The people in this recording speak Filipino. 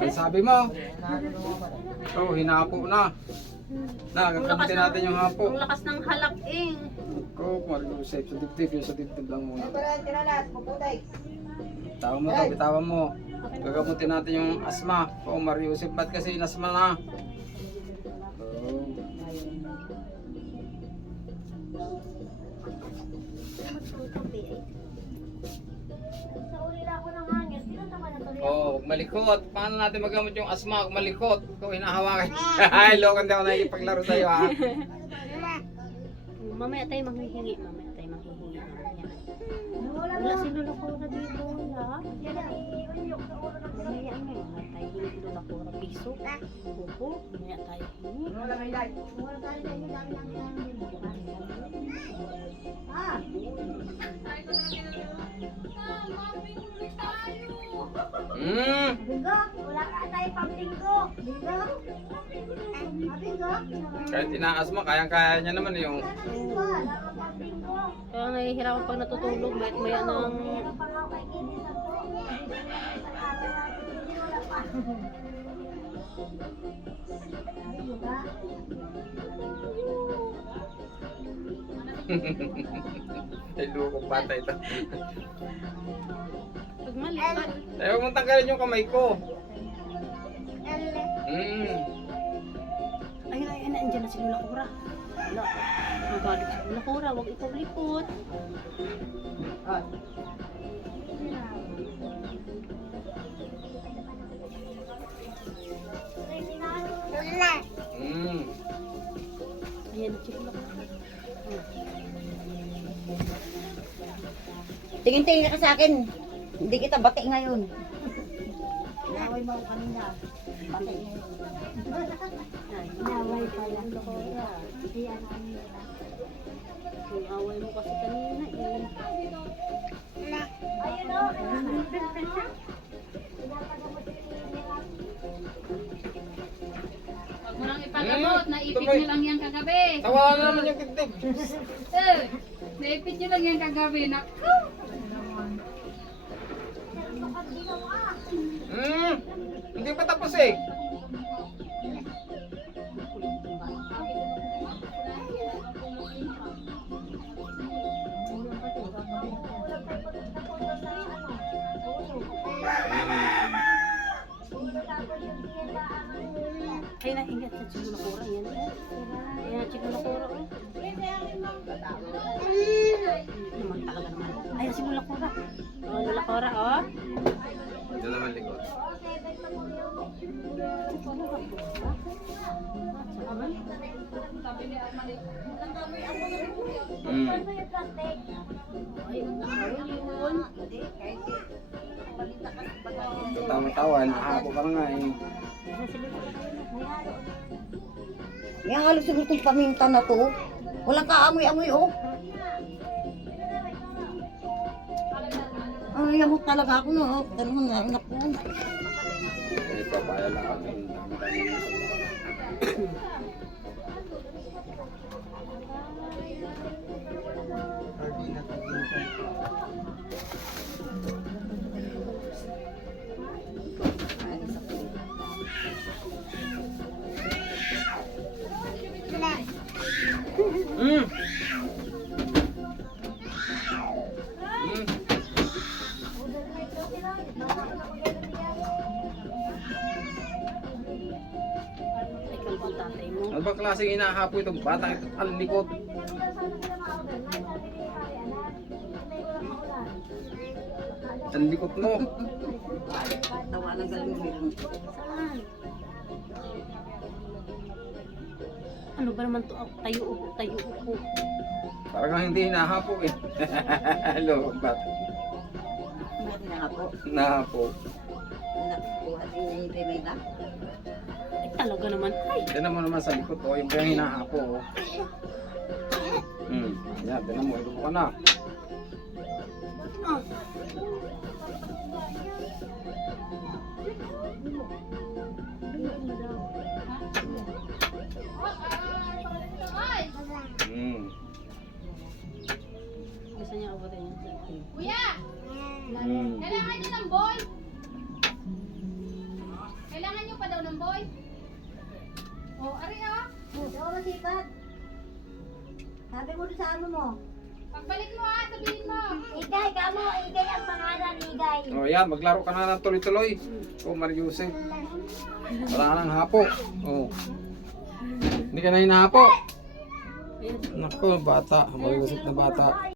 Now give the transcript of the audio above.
Ang sabi mo? Oh, hinapo na. Gagamitin natin yung hapo. Ang lakas ng halak eh. Ko, Mariusep, sa dibdib, yung sa dibdib lang muna. Bitawan mo. Gagamutin natin yung asma. Oh, Mariusep, ba't kasi inasma na? Oh, malikot. Paano natin magamit yung asma? Malikot. Kung hinahawakan. Ay, lokan daw na ipaglaro sa'yo ha. Mamaya tayo manghihingi. Wala si Lolo Cora dito. Wala. Mamaya ano. Tayo hingi Lolo Cora piso. Opo. Mamaya tayo hingi. Wala ka tayo pang-linggo. Kahit inaas mo, kayang-kaya niya naman yung... Kaya nahihirapan pag natutulog. Maya ng... Ay, lukong bata ito. Pag malipat. Ayaw mong tanggalin yung kamay ko. Ayun, andyan na si Lula Cora. Wala. Magalit si Lula Cora. Huwag ikaw lipot. Ayan si Lula Cora. Tingin-tingin ka sa akin. Hindi kita bati ngayon. Naway mo ako kanina. Bati ngayon. Naway pala. Yung away mo kasi kanina eh. Ayun o. Huwag mo lang ipagamot, naipit nyo lang yan kagabi. Tawa na naman yung dibdib. Naipit nyo lang yan kagabi. Naku! Hindi pa tapos eh. Ay, naingat sa Lula Cora. Yan. Ayan, si Lula Cora. Naman talaga naman. Ayan, si Lula Cora. Oh, Lula Cora, oh. Ito naman likod. Tawa-tawa, nakahapo ka na nga eh. Yung halos siguro itong paminta na to. Walang kaamoy-amoy oh. Ay, yamot talaga ako no. Ganun nga, anak ko. Hindi pa paya lang kami. Ay, kalbang tatay mo. Ano ba klaseng inahapo itong batang ito? Ang likod. Ang likod mo. Tawa ng galing mo. Saan? Ano ba naman to? Tayo upo, tayo upo. Parang nga hindi hinahapo eh. Hello, bat. Meron na nga po. Nahapo. Nakuha din niya yung remeda. Ay, talaga naman. Ay, Tignan mo naman sa likod oh, yung kaya hinahapo oh. Yan, tignan mo, ito ka na. gusto niya abutin yung cellphone. Kuya! Mm. Kailangan nyo ng ball? boy. Oh, ari ah. Ito masipag. Sabi mo doon sa ano mo. Pagbalik mo ah, sabihin mo. Igay, kamo. Igay ang pangalan. Igay. Oh, yan, maglaro ka na ng tuloy-tuloy. Oh, Mariusip. Wala nang hapo. Oh. Hindi ka na hinahapo. Nako, bata. Mariusip na bata.